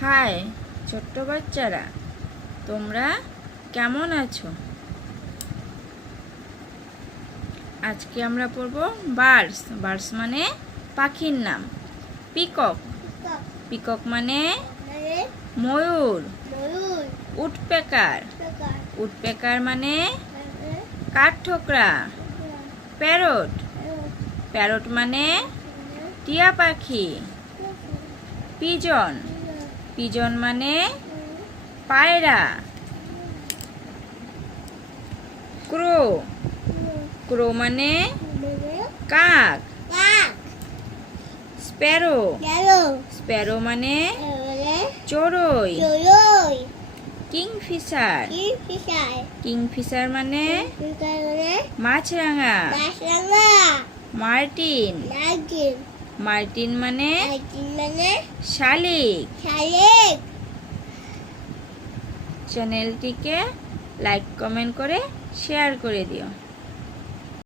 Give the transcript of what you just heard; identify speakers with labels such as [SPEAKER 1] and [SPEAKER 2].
[SPEAKER 1] High, ছোট্ট বাচ্চারা, তোমরা কেমন আছো? আজকে আমরা পড়ব বার্ডস বার্ডস মানে পাখির নাম। পিকক। পিকক মানে ময়ূর। উটপেকার উটপেকার মানে কাঠঠোকরা প্যারট। প্যারট মানে টিয়া পাখি। পিজন। পিজন মানে পায়রা। ক্রো। ক্রো মানে কাক। স্প্যারো। স্প্যারো মানে চড়ুই। কিংফিশার। কিংফিশার মানে মাছরাঙা। মার্টিন। মার্টিন মানে? শালিক। চ্যানেলটিকে লাইক কমেন্ট করে শেয়ার করে দিও।